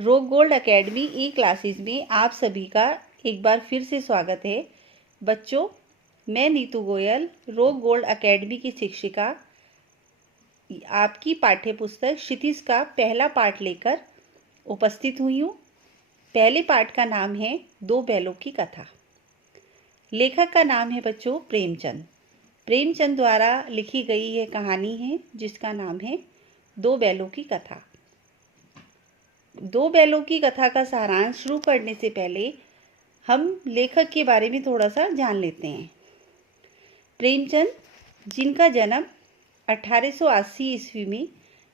Rock gold academy ई classes में आप सभी का एक बार फिर से स्वागत है। बच्चों, मैं Neetu Goyal, rock gold academy की शिक्षिका, आपकी पाठ्य पुस्तक क्षितिज का पहला पाठ लेकर उपस्थित हुई हूँ। पहले पाठ का नाम है दो बैलों की कथा। लेखक का नाम है बच्चों प्रेमचंद। प्रेमचंद द्वारा लिखी गई यह कहानी है जिसका नाम है दो बैलों की कथा। दो बैलों की कथा का सारांश शुरू करने से पहले हम लेखक के बारे में थोड़ा सा जान लेते हैं। प्रेमचंद, जिनका जन्म 1880 ईस्वी में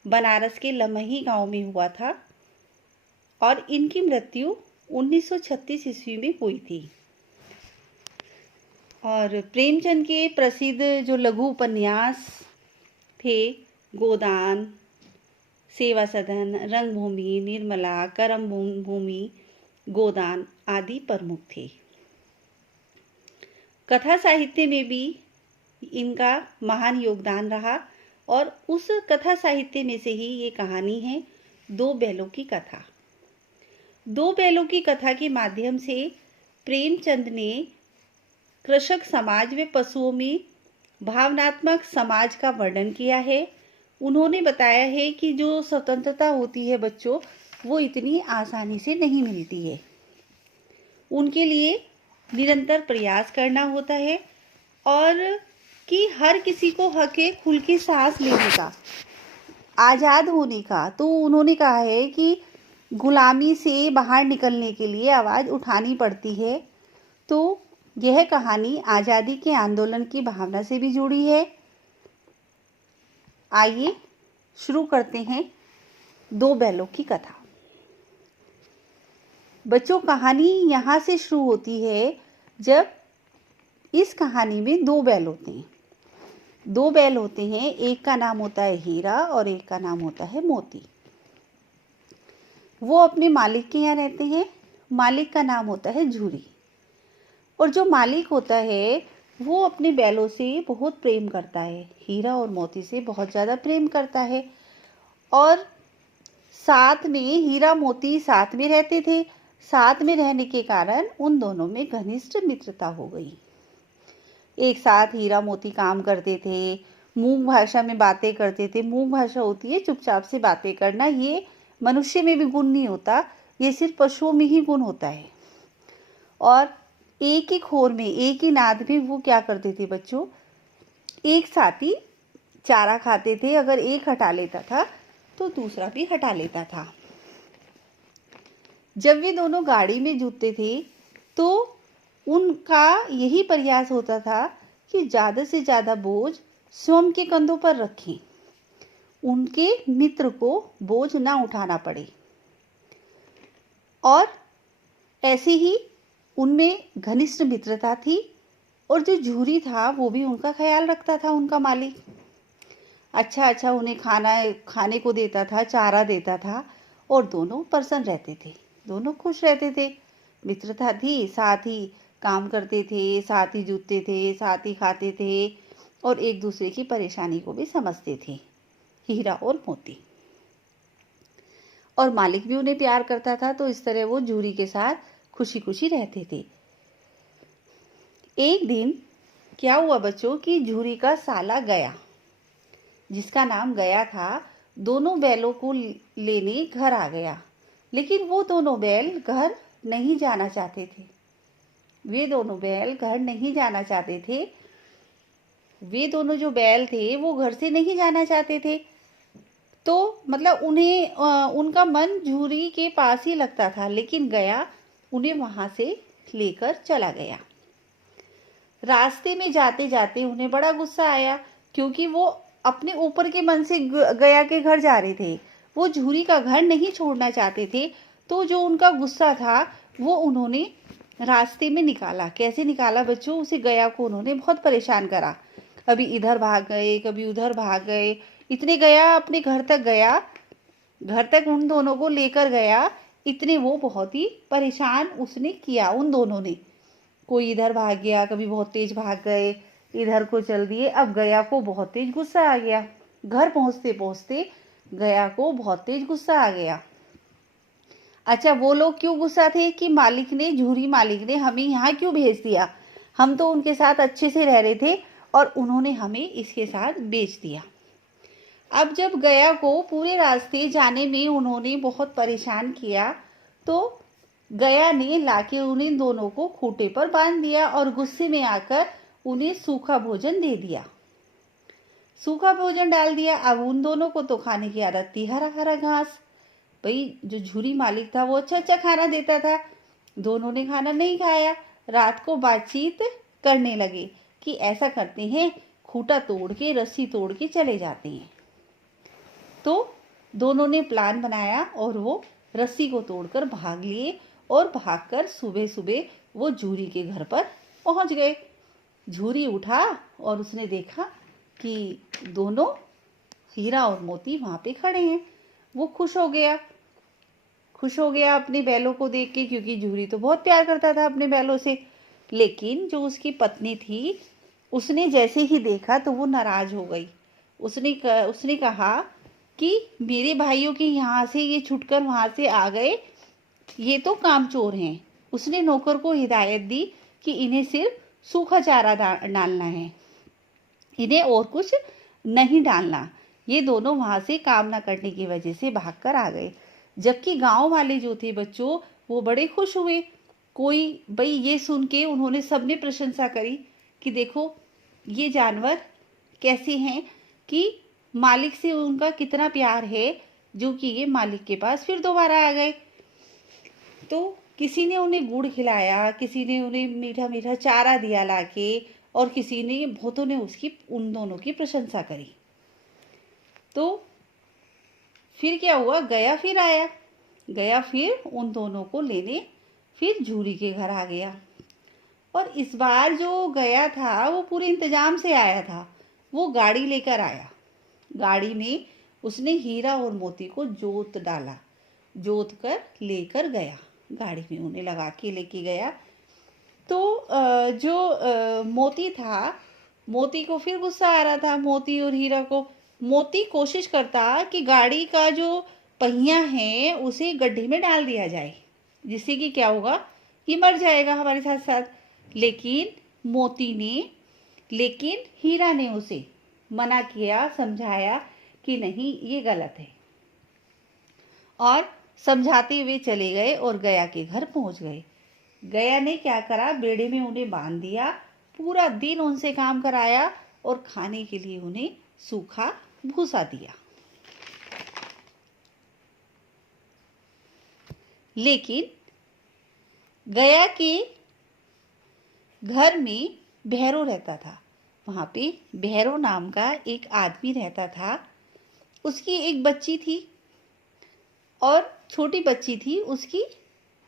बनारस के लमही गांव में हुआ था और इनकी मृत्यु 1936 ईस्वी में हुई थी। और प्रेमचंद के प्रसिद्ध जो लघु उपन्यास थे गोदान, सेवा सदन, रंगभूमि, निर्मला, करम भूमि, गोदान आदि प्रमुख थे। कथा साहित्य में भी इनका महान योगदान रहा और उस कथा साहित्य में से ही ये कहानी है दो बैलों की कथा। दो बैलों की कथा के माध्यम से प्रेमचंद ने कृषक समाज व पशुओं में भावनात्मक समाज का वर्णन किया है। उन्होंने बताया है कि जो स्वतंत्रता होती है बच्चों, वो इतनी आसानी से नहीं मिलती है। उनके लिए निरंतर प्रयास करना होता है और कि हर किसी को हक है खुल के सांस लेने का, आज़ाद होने का। तो उन्होंने कहा है कि गुलामी से बाहर निकलने के लिए आवाज़ उठानी पड़ती है। तो यह कहानी आज़ादी के आंदोलन की भावना से भी जुड़ी है। आइए शुरू करते हैं दो बैलों की कथा। बच्चों, कहानी यहाँ से शुरू होती है जब इस कहानी में दो बैल होते हैं। दो बैल होते हैं, एक का नाम होता है हीरा और एक का नाम होता है मोती। वो अपने मालिक के यहाँ रहते हैं। मालिक का नाम होता है झूरी। और जो मालिक होता है वो अपने बैलों से बहुत प्रेम करता है, हीरा और मोती से बहुत ज़्यादा प्रेम करता है। और साथ में हीरा मोती साथ में रहते थे। साथ में रहने के कारण उन दोनों में घनिष्ठ मित्रता हो गई। एक साथ हीरा मोती काम करते थे, मूक भाषा में बातें करते थे। मूक भाषा होती है चुपचाप से बातें करना। ये मनुष्य में भी गुण नहीं होता, ये सिर्फ पशुओं में ही गुण होता है। और एक ही खोर में, एक ही नाद में वो क्या करते थे बच्चों, एक साथ ही चारा खाते थे। अगर एक हटा लेता था तो दूसरा भी हटा लेता था। जब वे दोनों गाड़ी में जुटते थे तो उनका यही प्रयास होता था कि ज़्यादा से ज़्यादा बोझ स्वयं के कंधों पर रखें, उनके मित्र को बोझ ना उठाना पड़े। और ऐसे ही उनमें घनिष्ठ मित्रता थी। और जो झूरी था वो भी उनका ख्याल रखता था, उनका मालिक। अच्छा उन्हें खाने को देता था, चारा देता था और दोनों प्रसन्न रहते थे, दोनों खुश रहते थे। मित्रता थी, साथ ही काम करते थे, साथ ही जुटते थे, साथ ही खाते थे और एक दूसरे की परेशानी को भी समझते थे, हीरा और मोती। और मालिक भी उन्हें प्यार करता था। तो इस तरह वो झूरी के साथ खुशी खुशी रहते थे। एक दिन क्या हुआ बच्चों कि झूरी का साला गया, जिसका नाम गया था, दोनों बैलों को लेने घर आ गया। लेकिन वो दोनों बैल घर नहीं जाना चाहते थे। वे दोनों बैल घर नहीं जाना चाहते थे। वे दोनों जो बैल थे वो घर से नहीं जाना चाहते थे। तो मतलब उन्हें उनका मन झूरी के पास ही लगता था, लेकिन गया उन्हें वहां से लेकर चला गया। रास्ते में जाते जाते उन्हें बड़ा गुस्सा आया, क्योंकि वो अपने ऊपर के मन से गया के घर जा रहे थे, वो झूरी का घर नहीं छोड़ना चाहते थे। तो जो उनका गुस्सा था वो उन्होंने रास्ते में निकाला। कैसे निकाला बच्चों, उसे गया को उन्होंने बहुत परेशान करा। कभी इधर भाग गए, कभी उधर भाग गए। इतने गया अपने घर तक गया, घर तक उन दोनों को लेकर गया। इतने वो बहुत ही परेशान उसने किया उन दोनों ने। कोई इधर भाग गया, कभी बहुत तेज भाग गए, इधर को चल दिए। अब गया को बहुत तेज गुस्सा आ गया। घर पहुंचते पहुंचते गया को बहुत तेज गुस्सा आ गया। अच्छा, वो लोग क्यों गुस्सा थे कि झूरी मालिक ने हमें यहाँ क्यों भेज दिया? हम तो उनके साथ अच्छे से रह रहे थे और उन्होंने हमें इसके साथ बेच दिया। अब जब गया को पूरे रास्ते जाने में उन्होंने बहुत परेशान किया, तो गया ने लाके उन्हें दोनों को खूंटे पर बांध दिया और गुस्से में आकर उन्हें सूखा भोजन दे दिया। सूखा भोजन डाल दिया। अब उन दोनों को तो खाने की आदत थी हरा हरा घास। भाई जो झूरी मालिक था वो अच्छा अच्छा खाना देता था, दोनों ने खाना नहीं खाया। रात को बातचीत करने लगे कि ऐसा करते हैं, खूंटा तोड़ के रस्सी तोड़ के चले जाते हैं। तो दोनों ने प्लान बनाया और वो रस्सी को तोड़कर भाग लिए और भागकर सुबह सुबह वो झूरी के घर पर पहुंच गए। झूरी उठा और उसने देखा कि दोनों हीरा और मोती वहां पे खड़े हैं। वो खुश हो गया अपने बैलों को देख के, क्योंकि झूरी तो बहुत प्यार करता था अपने बैलों से। लेकिन जो उसकी पत्नी थी, उसने जैसे ही देखा तो वो नाराज हो गई। उसने कहा कि मेरे भाइयों के यहाँ से ये छुटकर वहां से आ गए, ये तो कामचोर हैं। उसने नौकर को हिदायत दी कि इन्हें सिर्फ सूखा चारा डालना है, इन्हें और कुछ नहीं डालना। ये दोनों वहां से काम ना करने की वजह से भागकर आ गए। जबकि गांव वाले जो थे बच्चों, वो बड़े खुश हुए। भाई ये सुन के उन्होंने सबने प्रशंसा करी कि देखो ये जानवर कैसे हैं, कि मालिक से उनका कितना प्यार है, जो कि ये मालिक के पास फिर दोबारा आ गए। तो किसी ने उन्हें गुड़ खिलाया, किसी ने उन्हें मीठा मीठा चारा दिया लाके, और बहुतों ने उन दोनों की प्रशंसा करी। तो फिर क्या हुआ, गया फिर उन दोनों को लेने फिर झूरी के घर आ गया। और इस बार जो गया था वो पूरे इंतजाम से आया था। वो गाड़ी लेकर आया। गाड़ी में उसने हीरा और मोती को जोत कर लेकर गया। गाड़ी में उन्हें लगा के लेके गया। तो मोती था, मोती को फिर गुस्सा आ रहा था, मोती और हीरा को। मोती कोशिश करता कि गाड़ी का जो पहिया है उसे गड्ढे में डाल दिया जाए, जिससे कि क्या होगा, ये मर जाएगा हमारे साथ साथ। लेकिन हीरा ने उसे मना किया, समझाया कि नहीं, ये गलत है। और समझाते हुए चले गए और गया के घर पहुंच गए। गया ने क्या करा, बेड़े में उन्हें बांध दिया, पूरा दिन उनसे काम कराया और खाने के लिए उन्हें सूखा भूसा दिया। लेकिन गया के घर में भैरो रहता था। वहां पे भैरो नाम का एक आदमी रहता था। उसकी एक बच्ची थी और छोटी बच्ची थी। उसकी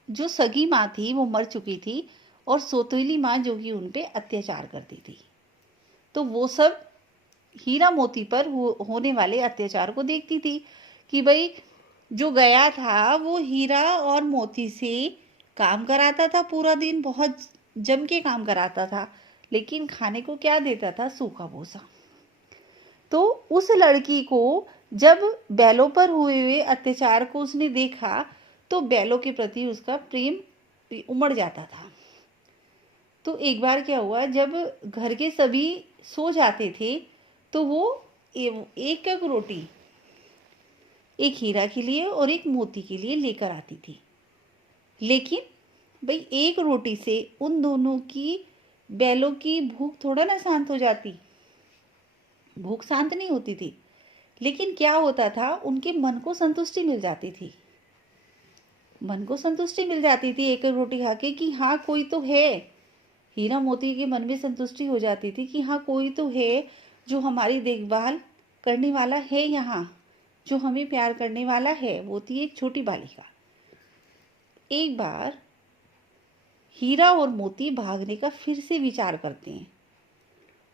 जो सगी माँ थी वो मर चुकी थी, और सौतेली माँ जो कि उन पे अत्याचार करती थी। तो वो सब हीरा मोती पर होने वाले अत्याचार को देखती थी कि भाई जो गया था वो हीरा और मोती से काम कराता था, पूरा दिन बहुत जम के काम कराता था, लेकिन खाने को क्या देता था, सूखा भूसा। तो उस लड़की को जब बैलों पर हुए हुए अत्याचार को उसने देखा, तो बैलों के प्रति उसका प्रेम उमड़ जाता था। तो एक बार क्या हुआ, जब घर के सभी सो जाते थे, तो वो एक एक रोटी एक हीरा के लिए और एक मोती के लिए लेकर आती थी। लेकिन भाई एक रोटी से उन दोनों की बैलों की भूख थोड़ा ना शांत हो जाती। भूख शांत नहीं होती थी, लेकिन क्या होता था, उनके मन को संतुष्टि मिल जाती थी। एक एक रोटी खा के कि हाँ कोई तो है। हीरा मोती के मन में संतुष्टि हो जाती थी कि हाँ कोई तो है जो हमारी देखभाल करने वाला है, यहाँ जो हमें प्यार करने वाला है। वो थी एक छोटी बालिका। एक बार हीरा और मोती भागने का फिर से विचार करते हैं।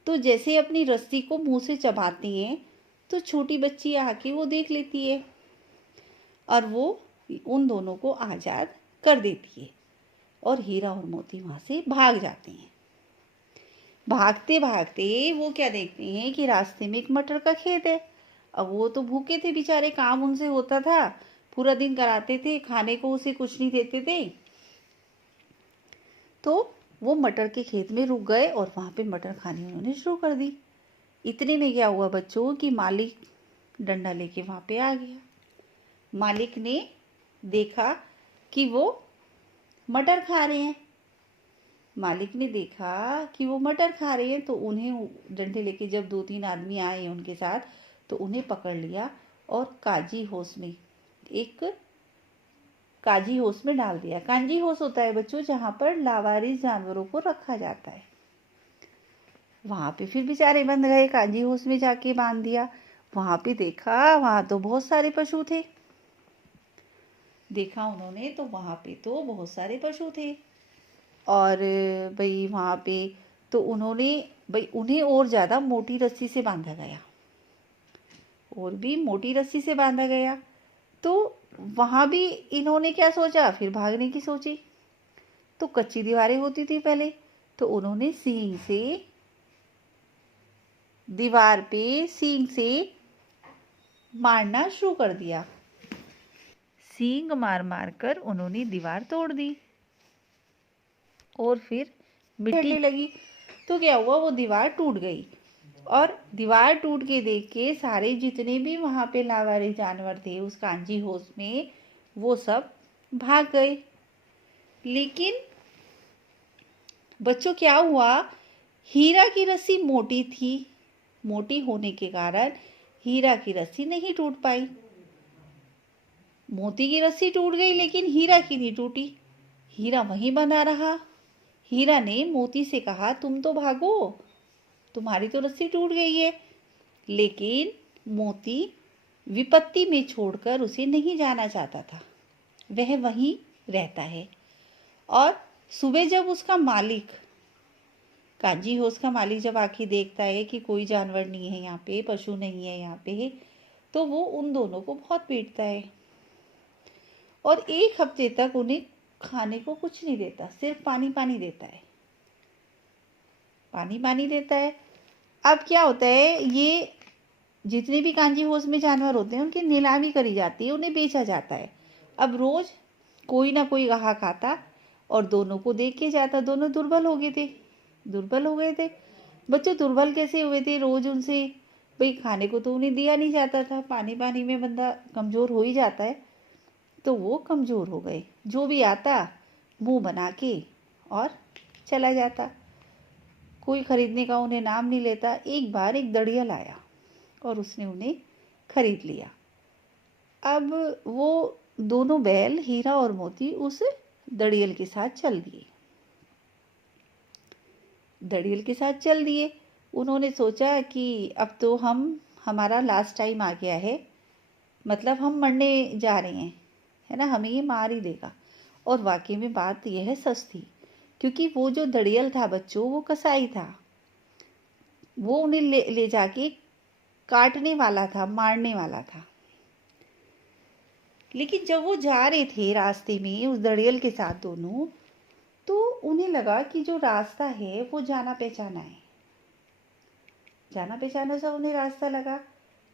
तो जैसे अपनी रस्सी को मुंह से चबाती हैं, तो छोटी बच्ची आके वो देख लेती है और वो उन दोनों को आजाद कर देती है, और हीरा और मोती वहां से भाग जाते हैं। भागते भागते वो क्या देखते हैं कि रास्ते में एक मटर का खेत है। अब वो तो भूखे थे बेचारे, काम उनसे होता था, पूरा दिन कराते थे, खाने को उसे कुछ नहीं देते थे। तो वो मटर के खेत में रुक गए और वहाँ पे मटर खानी उन्होंने शुरू कर दी। इतने में क्या हुआ बच्चों कि मालिक डंडा लेके वहाँ पे आ गया। मालिक ने देखा कि वो मटर खा रहे हैं। मालिक ने देखा कि वो मटर खा रहे हैं तो उन्हें डंडे लेके जब 2-3 आदमी आए उनके साथ तो उन्हें पकड़ लिया और काजी होस में डाल दिया। कांजी होस होता है बच्चों जहाँ पर लावारिस जानवरों को रखा जाता है। वहाँ पे फिर बेचारे बंद गए, कांजी होस में जाके बांध दिया। वहाँ पे देखा, वहाँ तो बहुत सारे पशु थे। देखा उन्होंने तो वहाँ पे तो बहुत सारे पशु थे और भाई वहाँ पे तो उन्हें और ज़्यादा मोटी रस्सी से बांधा गया, और भी मोटी रस्सी से बांधा गया। तो वहाँ भी इन्होंने क्या सोचा, फिर भागने की सोची। तो कच्ची दीवारें होती थी पहले, तो उन्होंने दीवार पे सींग से मारना शुरू कर दिया। सींग मार मार कर उन्होंने दीवार तोड़ दी और फिर मिट्टी लगी। तो क्या हुआ, वो दीवार टूट गई और दीवार टूट के देख के सारे जितने भी वहाँ पे लावारिस जानवर थे उस कांजी होस में, वो सब भाग गए। लेकिन बच्चों क्या हुआ, हीरा की रस्सी मोटी थी। मोटी होने के कारण हीरा की रस्सी नहीं टूट पाई। मोती की रस्सी टूट गई लेकिन हीरा की नहीं टूटी। हीरा वहीं बना रहा। हीरा ने मोती से कहा, तुम तो भागो, तुम्हारी तो रस्सी टूट गई है। लेकिन मोती विपत्ति में छोड़कर उसे नहीं जाना चाहता था, वह वहीं रहता है। और सुबह जब उसका मालिक, कांजी होस का मालिक जब आके देखता है कि कोई जानवर नहीं है यहाँ पे, पशु नहीं है यहाँ पे, तो वो उन दोनों को बहुत पीटता है और 1 हफ्ते तक उन्हें खाने को कुछ नहीं देता, सिर्फ पानी पानी देता है। पानी पानी देता है। अब क्या होता है, ये जितने भी कांजी होस में जानवर होते हैं उनकी नीलामी करी जाती है, उन्हें बेचा जाता है। अब रोज कोई ना कोई गाहक आता और दोनों को देख के जाता। दोनों दुर्बल हो गए थे। बच्चों दुर्बल कैसे हुए थे, रोज उनसे भाई खाने को तो उन्हें दिया नहीं जाता था, पानी पानी में बंदा कमजोर हो ही जाता है। तो वो कमजोर हो गए। जो भी आता मुंह बना के और चला जाता, कोई खरीदने का उन्हें नाम नहीं लेता। एक बार एक दड़ियल आया और उसने उन्हें खरीद लिया। अब वो दोनों बैल, हीरा और मोती, उस दड़ियल के साथ चल दिए। उन्होंने सोचा कि अब तो हमारा लास्ट टाइम आ गया है, मतलब हम मरने जा रहे हैं, है ना, हमें ये मार ही देगा। और वाकई में बात यह सच थी, क्योंकि वो जो दड़ियल था बच्चों, वो कसाई था। वो उन्हें ले जाके काटने वाला था, मारने वाला था। लेकिन जब वो जा रहे थे रास्ते में उस दड़ियल के साथ दोनों, तो उन्हें लगा कि जो रास्ता है वो जाना पहचाना है। जाना पहचाना सा उन्हें रास्ता लगा,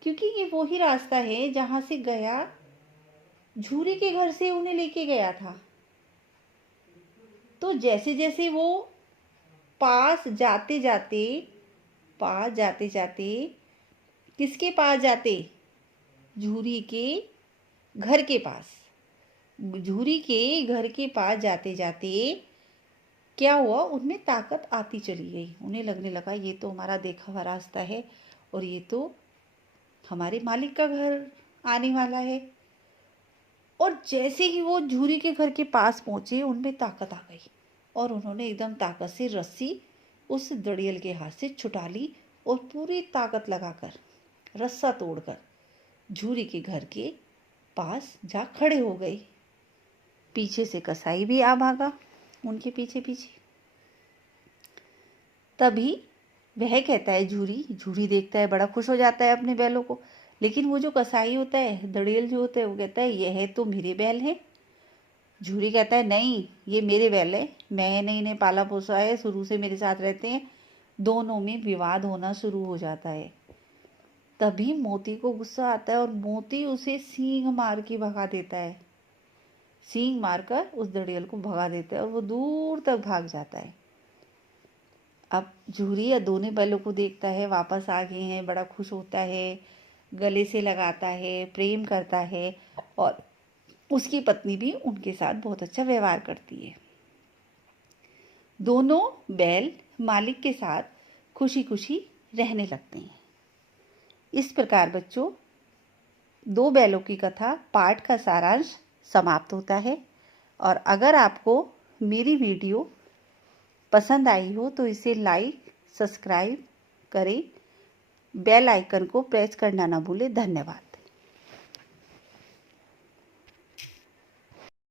क्योंकि ये वही रास्ता है जहां से गया झूरी के घर से उन्हें लेके गया था। तो जैसे जैसे वो पास जाते जाते किसके पास जाते, झूरी के घर के पास। झूरी के घर के पास जाते जाते क्या हुआ, उनमें ताकत आती चली गई। उन्हें लगने लगा ये तो हमारा देखा हुआ रास्ता है और ये तो हमारे मालिक का घर आने वाला है। और जैसे ही वो झूरी के घर के पास पहुंचे, उनमें ताकत आ गई और उन्होंने एकदम ताकत से रस्सी उस दड़ियल के हाथ से छुटा ली और पूरी ताकत लगाकर रस्सा तोड़कर झूरी के घर के पास जा खड़े हो गए। पीछे से कसाई भी आ भागा उनके पीछे पीछे। तभी वह कहता है, झूरी देखता है, बड़ा खुश हो जाता है अपने बैलों को। लेकिन वो जो कसाई होता है, दड़ियल जो होता है, वो कहता है यह तो मेरे बैल हैं। झूरी कहता है नहीं, ये मेरे बैल है, मैंने इन्हें पाला पोसा है, शुरू से मेरे साथ रहते हैं। दोनों में विवाद होना शुरू हो जाता है। तभी मोती को गुस्सा आता है और मोती उसे सींग मार के भगा देता है। सींग मारकर उस दड़ियल को भगा देता है और वो दूर तक भाग जाता है। अब झूरी या दोनों बैलों को देखता है, वापस आ गए हैं, बड़ा खुश होता है, गले से लगाता है, प्रेम करता है और उसकी पत्नी भी उनके साथ बहुत अच्छा व्यवहार करती है। दोनों बैल मालिक के साथ खुशी खुशी रहने लगते हैं। इस प्रकार बच्चों, दो बैलों की कथा पाठ का सारांश समाप्त होता है। और अगर आपको मेरी वीडियो पसंद आई हो तो इसे लाइक, सब्सक्राइब करें, बेल आइकन को प्रेस करना ना भूलें। धन्यवाद।